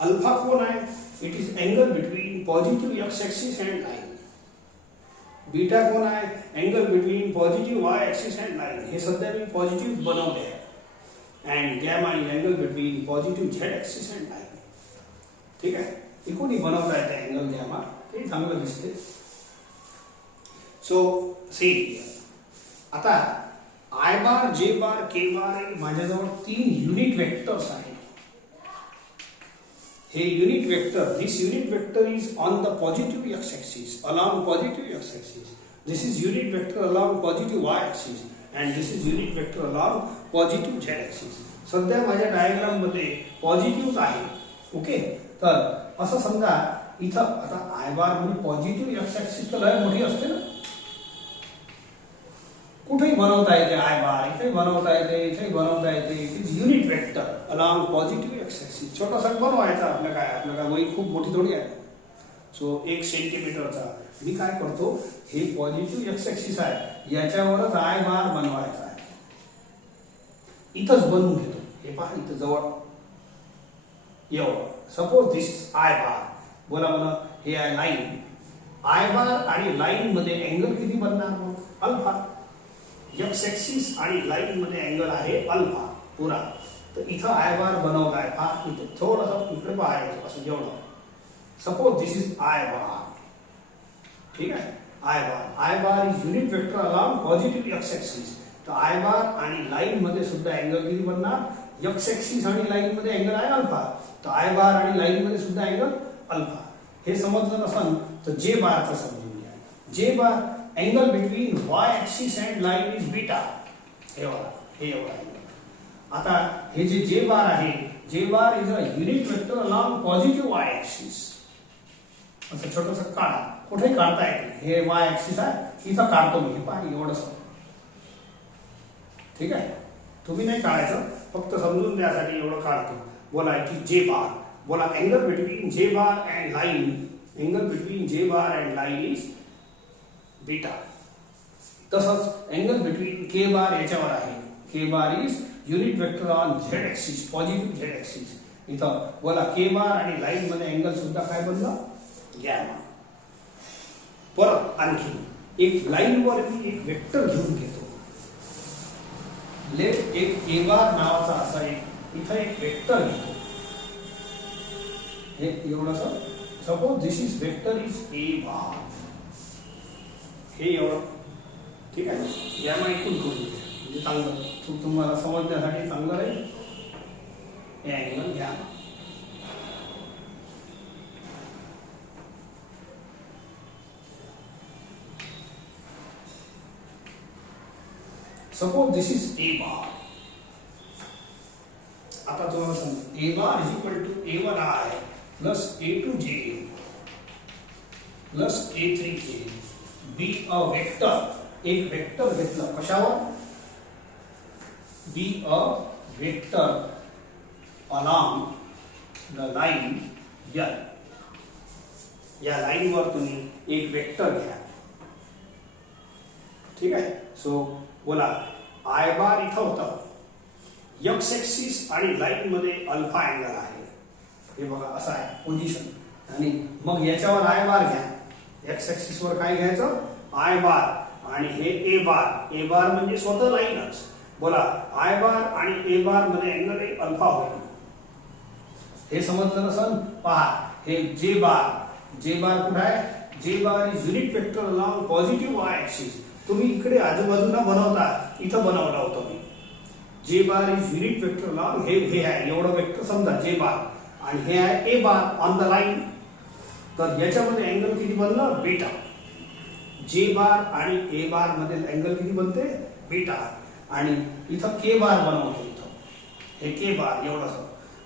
अल्फा कोण आहे? It is angle between positive X axis and line. Beta कोण आहे? Angle between positive Y axis and line. हे सध्या मी पॉझिटिव्ह बनवले आहे. And gamma is angle between positive Z axis and line. ठीक आहे, इकडून बनवता येते अँगल गॅमा. हे चांगलं दिसते. सो सी, आता आय बार, जे बार, के बार माझ्याजवळ 3 युनिट वेक्टर्स आहेत. हे unit vector, this unit vector is on the positive x axis, along positive x axis. This is unit vector along positive y axis and this is unit vector along positive z axis. सध्या माझ्या diagram मध्ये positive आहे. Okay, तर असं समजा इथं आता I बार म्हणजे पॉझिटिव्ह एक्स ऍक्सिस तर लय मोठी असते ना. कुठेही बनवता येते आय बार, इथे बनवता येते, इथे बनवता येते. It is unit vector along positive X axis. छोटासा बनवायचा आपल्या काय वही खूप मोठी थोडी आहे. सो 1 सेंटीमीटरचा मी काय करतो, हे पॉझिटिव्ह एक्स ऍक्सिस आहे, याच्यावरच आय बार बनवायचा आहे. इथंच बनवून घेतो. हे पहा इथं जवळ एवढं. सपोज दिस आय बार. बोला मला, हे आहे लाईन. आय बार आणि लाईन मध्ये अँगल किती बनणार मग? अल्फा. एक्स ऍक्सिस आणि लाईन मध्ये अँगल आहे अल्फा पुरा. तर इथं आय बार बनवलाय. हा इथे थोडंसं इकडे पाहायचं असं जेवढं. सपोज दिस इज आय बार. ठीक आहे, I bar. I bar is unit vector along positive X axis. तर आय बार आणि लाईन मध्ये सुद्धा अँगल किती बनणार? एक्स ऍक्सिस आणि लाईन मध्ये अँगल आहे अल्फा. तर आय बार आणि लाईन मध्ये सुद्धा अँगल अल्फा. हे समजलं नसेल तर जे बारचं समजून घ्या. जे बार angle between y axis and line is beta. हे एवढा. आता हे जे जे बार आहे, जे bar is a unit vector along positive y axis. असं छोटंसं काढा. कुठे काढता येते. हे y axis आहे, इथं काढतो मी. हे पहा एवढंच. ठीक आहे, तुम्ही नाही काढायचं, फक्त समजून द्यासाठी एवढं काढतो. बोला की जे बार. बोला angle between J bar and line. Angle between J bar and line is beta. तसंच अँगल बिटवीन के बार याच्यावर आहे. K bar is unit vector on Z axis, positive Z axis. इथं बोला के बार आणि लाईन मध्ये अँगल सुद्धा काय बनलं? गॅमा. परत आणखी एक लाईन वर मी एक वेक्टर घेऊन घेतो. लेट एक ए बार नावाचा असा एक इथं एक वेक्टर घेतो. हे एवढंसं suppose this is vector is A bar, हे एवढं, ठीक आहे. या मग ऐकून करू म्हणजे चांगलं तुम्हाला समजण्यासाठी चांगलं राहील. हे अँगल घ्या. Suppose this is A bar. आता तुम्हाला समजा A bar is equal to A1I plus A2J plus A3K be a vector. एक वेक्टर घेतला कशावर? Be a vector along the line L. या लाईनवर तुम्ही एक वेक्टर घ्या, ठीक आहे. सो बोला आय बार इथं होतं, एक्स एक्सिस आणि लाईन मध्ये अल्फा अँगल आहे. हे बघा असं आहे पोझिशन. आणि मग याच्यावर आय बार घ्या. एक्स एक्सिस वर काय घ्यायचं? आय बार. आणि हे ए बार. ए बार म्हणजे स्वतः लाईनच. बोला आय बार आणि ए बार मध्ये अँगल अल्फा होईल. हे समजलं नसन? पहा हे जे बार. जे बार कुठे आहे? जे बार is unit vector along positive Y axis. तुम्ही इकडे आजूबाजूला बनवता, इथं बनवलं होतं मी. जे बार इज युनिट वेक्टर अलॉंग, हे आहे एवढं वेक्टर समजा जे बार, आणि हे आहे ए बार ऑन द लाईन. तर याच्यामध्ये अँगल किती बनलं? बीटा. जे बार आणि ए बार मध्ये अँगल किती बनते? बीटा. आणि इथं के बार बनवतो. इथं हे के बार एवढंच.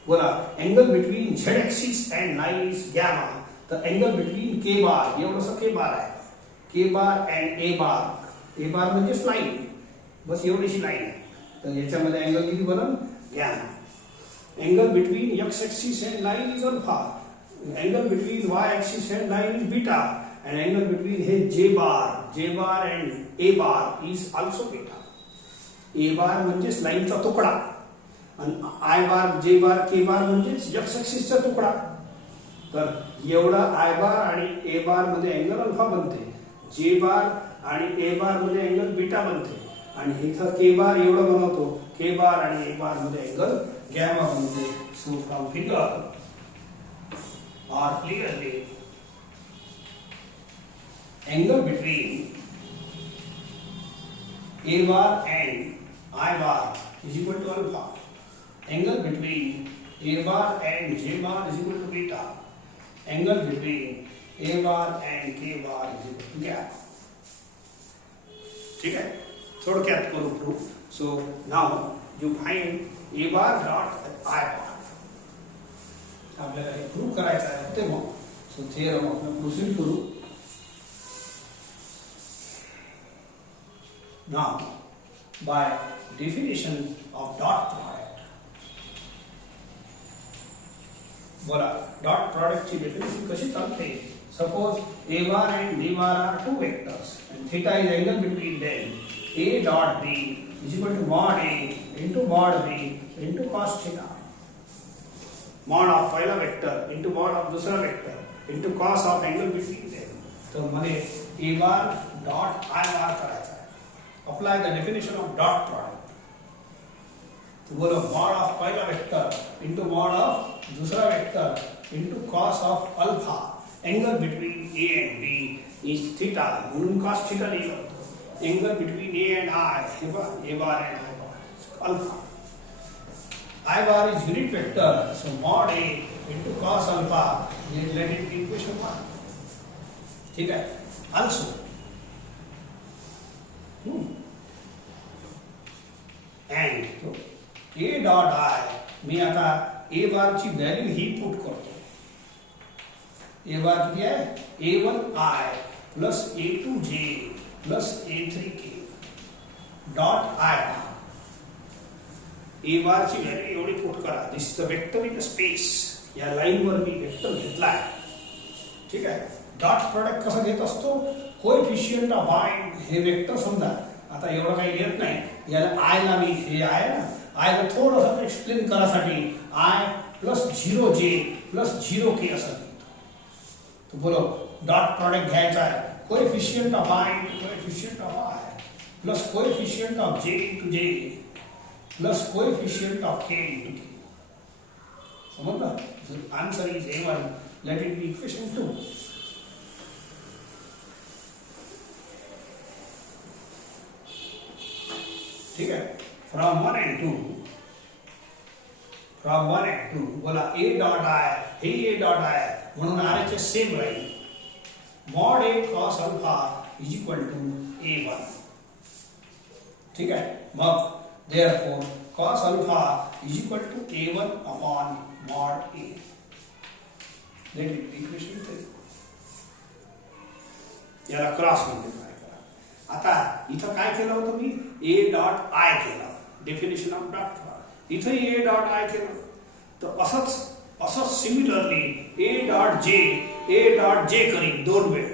बोला angle between Z axis and line is gamma. तर अँगल बिटवीन के बार एवढंसं के बार आहे. K bar and A bar. A bar म्हणजेच लाईन, बस एवढीशी लाईन आहे. तर याच्यामध्ये अँगल किती बनल? Gamma. Angle between X axis and line is alpha. Angle between Y axis and line is beta. And angle between हे J bar and A bar is also beta. A bar म्हणजेच लाईनचा तुकडा, आणि I बार, जे बार, के बार म्हणजेच x ऍक्सिसचा तुकडा. तर एवढा आय बार आणि ए बार मध्ये अँगल अल्फा बनते. जे बार आणि ए बार मध्ये अँगल बीटा बनते. आणि इथं के बार एवढं बनवतो. के बार आणि ए बार मध्ये अँगल गॅमा बनते. So from figure or clearly angle between A bar and I bar is equal to alpha. Angle between A bar and J bar is equal to beta. Angle between A bar and K bar is equal to gap. ठीक है, थोडक्यात करू proof. So now you find A bar dot I bar. आपल्याला हे prove करायचं आहे ते. मग सो थिअरम आपण प्रोसीड करू. Now by definition of dot product. बोला डॉट प्रोडक्ट ची डेफिनेशन कशी चालते? Suppose A bar and B bar are two vectors and theta is angle between them. A dot B is equal to mod A into mod B into cos theta. Mod of पहिला vector into mod of दूसरा vector into cos of angle between them. तर मध्ये A bar dot I bar करायचा आहे. Apply the definition of dot product. बोलो mod of पहिला vector into mod of दूसरा vector into cos of alpha. Angle between A and B is theta, म्हणून cos theta लिहिलं होतं. Angle between A and I, हे बघा A bar and I bar alpha. I bar is unit vector, so mod A into cos alpha, let it be equation 1. ठीक है. Also, and A dot I, मी आता A bar ची value ही put करतो. A bar किती आहे? A1I plus A2J plus A3K dot I bar. ए बार ची value एवढी put करा. This is the vector in space. या लाईन वर मी वेक्टर घेतलाय, ठीक आहे. डॉट प्रोडक्ट कसं घेत असतो? कोएफिशियंट ऑफ आय हे वेक्टर समजा. आता एवढं काही घेत नाही. याला आय ला मी, हे आहे ना, आय ला थोडंसं एक्सप्लेन करासाठी I plus 0J plus 0K असं लिहितो. तर बोलो डॉट प्रोडक्ट घ्यायचा आहे. Coefficient of I into coefficient of I plus coefficient of J into J plus coefficient of k into k. समजलं? जर answer is A1, let it be equation 2. ठीक आहे. फ्रॉम 1 and 2, बोला A डॉट I, हे A dot I म्हणून RHS same राहील. Mod A cos alpha is equal to A1. ठीक आहे. मग therefore cos alpha is equal to A1 upon mod A. Let it be equation 3. याला cross multiply करा. आता इथं काय केलं होतं मी? A डॉट I केलं, डेफिनेशन ऑफ डॉट. इथं A डॉट I केलं. तर असंच सिमिलरली A डॉट J करीन 2 वेळ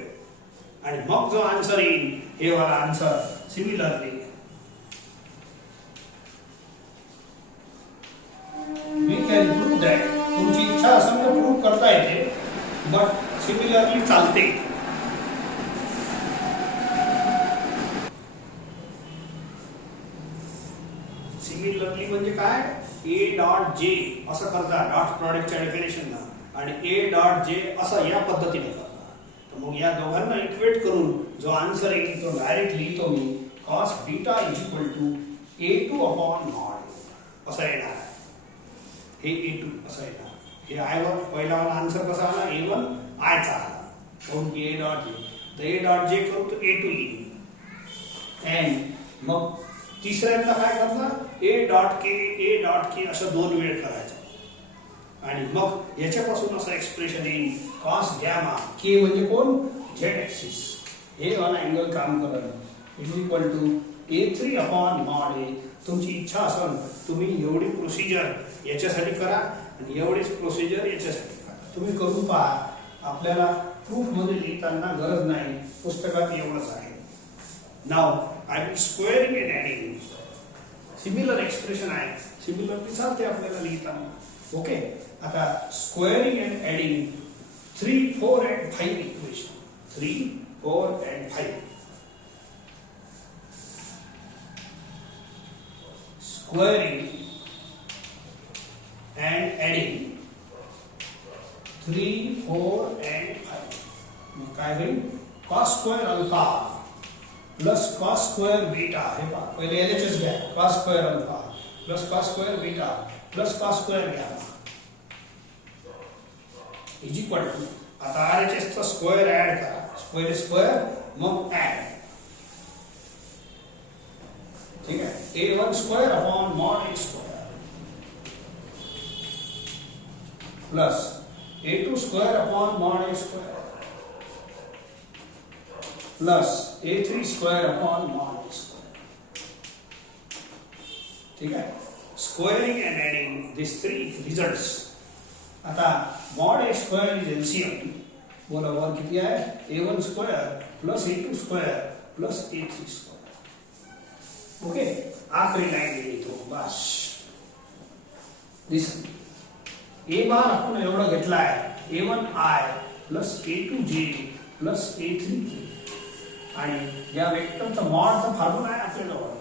आणि मग जो आन्सर येईल हे वाला answer similarly we can prove that. तुमची इच्छा असेल तर प्रूव्ह करता येते, बट सिमिलरली चालते. सिमिलरली म्हणजे काय? A डॉट J असं करता डॉट प्रॉडक्टच्या डेफिनेशनला आणि A डॉट J असं या पद्धतीने करता. तर मग या दोघांना इक्वेट करून जो आन्सर येईल तो डायरेक्ट लिहितो मी. cos beta is equal to A2 upon mod असं येणार आहे. हे A2 असं येणार. हे I1 पहिला वाला आन्सर कसा आला? A1 I चा आला. म्हणून की A डॉट J. तर A डॉट J करू तर A2 येईल. अँड मग तिसऱ्यांदा काय करणार? A डॉट K असं 2 वेळ करायचं आणि मग याच्यापासून असं एक्सप्रेशन येईल cos गॅमा K म्हणजे कोण? Z ऍक्सिस. हे वाला अँगल काम करत is equal to A3 upon mod A. तुमची इच्छा असेल तुम्ही एवढी प्रोसिजर याच्यासाठी करा आणि एवढीच प्रोसिजर याच्यासाठी करा. तुम्ही करून पहा. आपल्याला प्रूफ मध्ये लिहिताना गरज नाही, पुस्तकात एवढंच आहे. नाव I will squaring and adding. Similar expression आहे, सिमिलरली चालते आपल्याला लिहिताना. ओके. आता squaring and adding 3, 4 and 5 equation. 3, 4 and 5. Squaring and adding 3, 4 and 5. मग काय होईल? cos square alpha plus cos square beta. हे पहा, पहिले LHS घ्या. cos square alpha plus cos square beta plus cos square gamma is equal to. आता RHS चा square add करा. पहिले स्क्वेअर मग ऍड. ठीक है. A1 square upon mod A square plus A2 square upon mod A square plus A3 square upon mod A square. ठीक है. Squaring and adding this 3 results. आता mod A square is LCM. बोला वर किती आहे? A1 square plus A2 square plus A3 square. Okay. आखरी line लिहितो बस. दिस A बार आपण एवढा घेतला आहे A1I plus A2J plus A3J आणि या वेक्टरचा मॉडचा फॉर्म्युला आहे आपल्याजवळ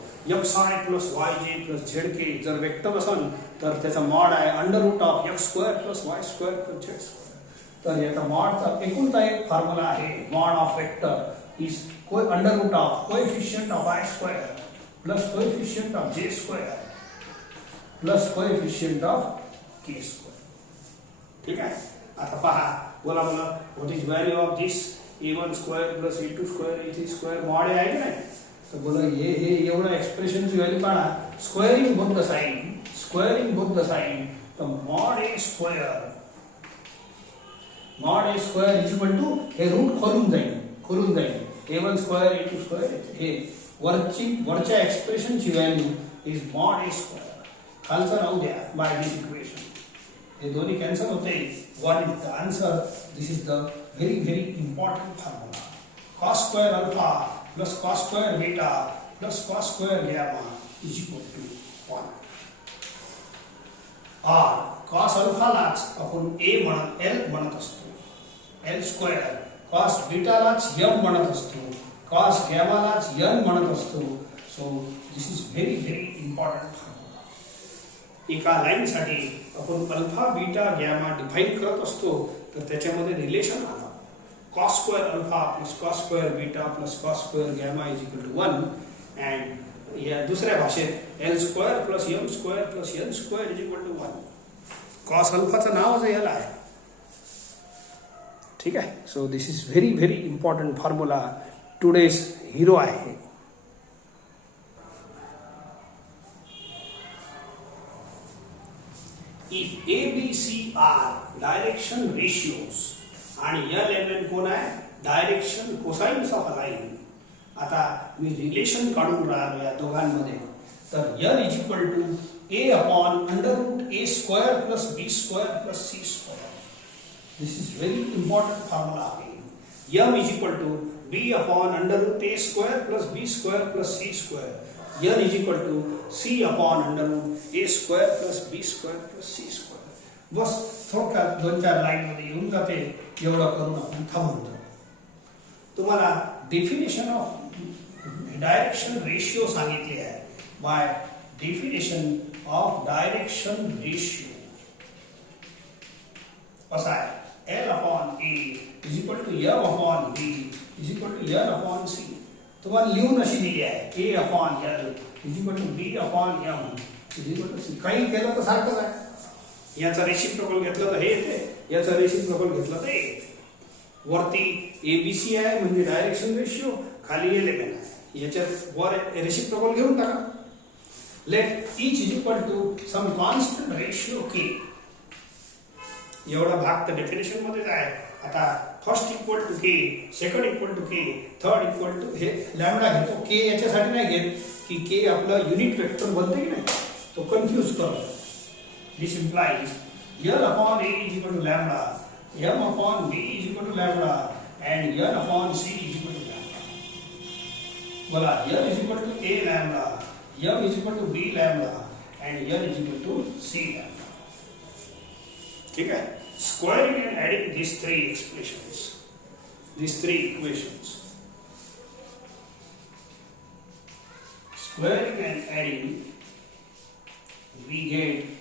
xi plus yj plus zk. जर वेक्टर असेल तर त्याचा मॉड आहे under root of x square plus y square plus z square. तर याचा मॉडचा एकूणचा एक फॉर्म्युला आहे mod of vector is under root of coefficient of y square plus coefficient of j square plus coefficient of k square. ठीक आहे. आता पहा, बोला what is value of this A1 square plus A2 square A3 square mod आहे की नाही? तर बोला हे एवढं एक्सप्रेशनची व्हॅल्यू काढा. Squaring both the side. तर mod A square is equal to हे रूट खोलून जाईल. A1 स्क्वेअर A2 स्क्वेअर हे वरच्या एक्सप्रेशनची value is mod A square. खालचं राहू द्या बाय दिस इक्वेशन. हे दोन्ही कॅन्सल होते. What is the answer? This is the very important formula. cos square alpha plus cos square beta plus cos square gamma is equal to 1. और cos alpha लाच आपण L म्हणत असतो. L square. cos beta लाच M म्हणत असतो. cos gamma लाच N म्हणत असतो. So this is very important formula. एका लाईनसाठी आपण अल्फा बीटा गॅमा डिफाईन करत असतो तर त्याच्यामध्ये रिलेशन आलं cos square alpha plus cos square beta plus cos square gamma is equal to 1 and या दुसऱ्या भाषेत L square plus M square plus N square is equal to 1. cos alpha चं नावच याला आहे. ठीक आहे. So this is very very important formula. Today's hero आहे. If A, B, C are direction ratios आणि L, M, N कोण आहे? Direction cosines of a line. आता मी रिलेशन काढून राहिलो या दोघांमध्ये. तर L is equal to A upon under root A square plus B square plus C square. This is very important formula आहे. M is equal to B upon under root A square plus B square plus C square. L is equal to C upon under root A square plus B square plus C square. बस थोडक्यात 2-4 line मध्ये येऊन जाते. एवढं करून आपण थांबवतो. तुम्हाला definition of direction ratio सांगितले आहे. By definition of direction ratio कसं आहे? L upon A is equal to M upon B is equal to N upon C. तुम्हाला लिहून अशी दिली आहे A upon L is equal to B upon M is equal to C. काही केलं तर सारखंच आहे. याचा रेसिप्रोकल घेतलं तर हे येते, याचा रेसिप्रोकल घेतलं तर येते. वरती ABC आहे म्हणजे डायरेक्शन रेशियो, खाली एलिमेंट आहे. याच्यात वर रेसिप्रोकल घेऊन टाका. Let each is equal to some constant ratio K. एवढा भाग तर डेफिनेशन मध्येच आहे. आता first equal to K, second equal to K, third equal to हे लॅम्बडा घेतो. K याच्यासाठी नाही घेत की K आपलं युनिट वेक्टर बनते की नाही, तो कन्फ्यूज करतो. This implies L upon A is equal to lambda, M upon B is equal to lambda, and N upon C is equal to lambda. बोला L is equal to A lambda, M is equal to B lambda, and N is equal to C lambda. ठीक है? Squaring and adding these three expressions, these three equations. Squaring and adding, we get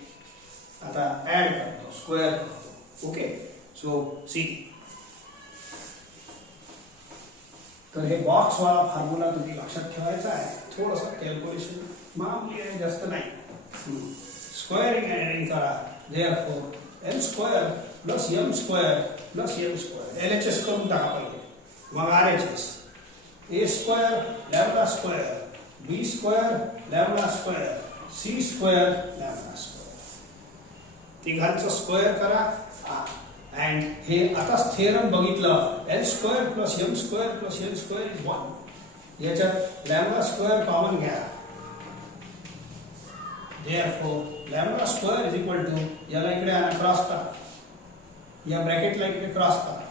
आता add करतो, square करतो. Okay. So see. तर हे box वाला formula तुम्ही लक्षात ठेवायचा आहे. थोडंसं कॅल्क्युलेशन मामूली आहे, जास्त नाही. स्क्वेअरिंग अँड ऍडिंग करा. Therefore L square plus M square plus M square. LHS करून टाका पहिले, मग RHS. A square lambda square, B square lambda square, C square lambda square. तिघांचं स्क्वेअर करा. अँड हे आताच थेरम बघितलं. L square plus M square plus N square is 1. याच्यात लॅम्बडा स्क्वेअर कॉमन घ्या. Therefore lambda square is equal to, याला इकडे आणा, क्रॉस करा. या ब्रॅकेटला इकडे क्रॉस करा.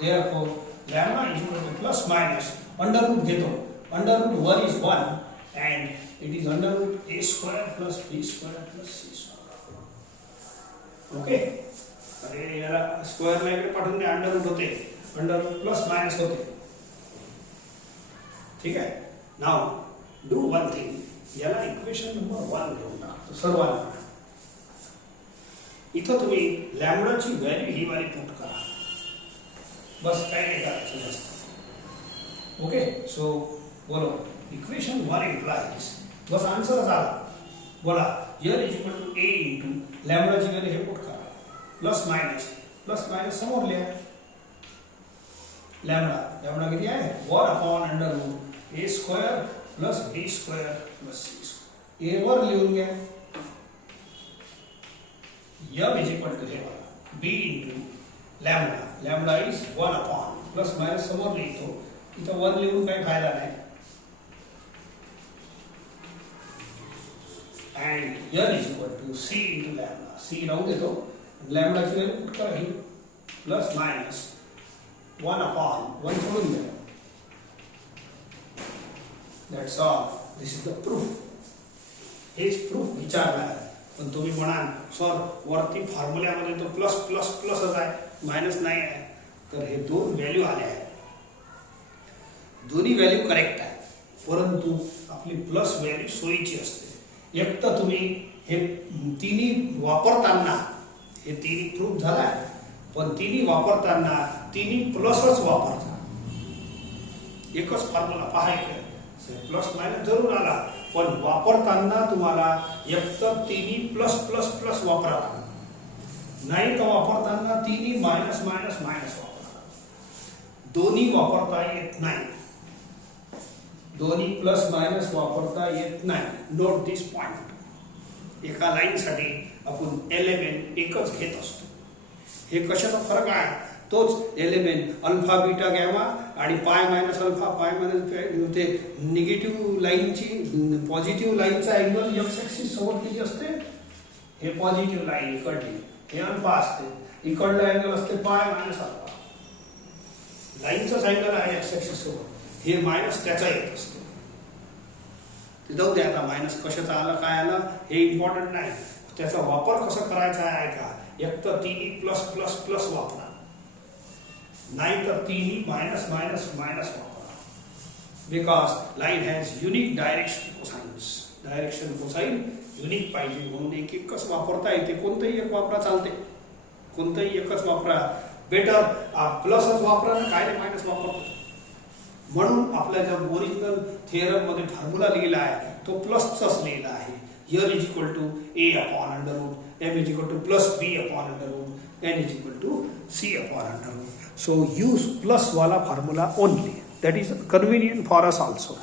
Therefore lambda is equal to plus minus under root घेतो. Under root 1 is 1 and it is under root A square plus B square plus C square. Okay. अरे याला स्क्वेअरला इकडे पाठवून द्या. अंडर रूट होते, अंडर रूट प्लस मायनस होते. ठीक आहे. Now do one thing. याला इक्वेशन नंबर 1 घेऊन टाका सर्वांना. इथं तुम्ही लॅम्बडाची व्हॅल्यू ही वाली पुट करा. बस काय नाही करायचं जास्त. ओके. सो बोलो. इक्वेशन 1 implies, बस आन्सर आला. बोला L is equal to A into लॅम्बडाची व्हॅल्यू हे पुट करा. प्लस मायनस समोर लिहा. लॅम्बडा किती आहे? 1 upon under root A square plus B square plus C square. A वर लिहून घ्या. M is equal to हे बघा B into lambda is 1 upon plus minus समोर लिहितो. इथं 1 लिहून काही फायदा नाही. and L is equal to C into lambda. C राहू देतो. लॅम्बडाची व्हॅल्यू पुट करा ही प्लस मायनस 1 अपॉन 1 सोडून द्या. That's all. This is the proof. हेच प्रूफ विचारणार आहे. पण तुम्ही म्हणाल सर वरती फॉर्म्युल्यामध्ये तो प्लस प्लस प्लसच आहे, मायनस नाही आहे. तर हे दोन व्हॅल्यू आले आहेत. दोन्ही व्हॅल्यू करेक्ट आहे, परंतु आपली प्लस व्हॅल्यू सोयीची असते. एक तर तुम्ही हे तिन्ही वापरताना, हे तिन्ही प्रूफ झालाय, पण तिन्ही वापरताना तिन्ही प्लसच वापरता. एकच फॉर्म्युला पहायचं, प्लस मायनस जरूर आला, पण वापरताना तुम्हाला एक तर तिन्ही प्लस प्लस प्लस वापरा, नाही तर वापरताना तिन्ही मायनस मायनस मायनस वापरा. दोन्ही वापरता येत नाही, दोन्ही प्लस मायनस वापरता येत नाही. नोट दिस पॉइंट. एका लाईनसाठी आपण एलिमेंट एकच घेत असतो. हे कशाचा फरक आहे? तोच एलिमेंट अल्फा बीटा गॅमा आणि पाय मायनस अल्फा पाय मायनस ते निगेटिव्ह लाईनची पॉझिटिव्ह लाईनचा अँगल एक्स ऍक्सिस सोबत किती असते? हे पॉझिटिव्ह लाईन इकडली, हे अल्फा असते, इकडला अँगल असते पाय मायनस अल्फा. लाईनचाच अँगल आहे एक्स ऍक्सिस सोबत, हे मायनस त्याचा येत असतो. जाऊ दे आता, मायनस कशाचा आला काय आला हे इम्पॉर्टंट नाही, त्याचा वापर कसा करायचा आहे का? एक तर तिन्ही प्लस प्लस प्लस वापरा, नाही तर तिन्ही मायनस मायनस मायनस वापरा. Because line has unique direction cosines. Direction cosine unique पाहिजे म्हणून एक एकच वापरता येते. कोणतंही एक वापरा चालते, कोणतंही एकच वापरा. बेटर प्लसच वापरा ना, काय मायनस वापरतो. म्हणून आपल्या ज्या ओरिजिनल थिअरम मध्ये फॉर्म्युला लिहिला आहे तो प्लसचाच लिहिला आहे. Here is equal to A upon under root M is equal to plus B upon under root N is equal to C upon under root. So use plus wala formula only. That is convenient for us also.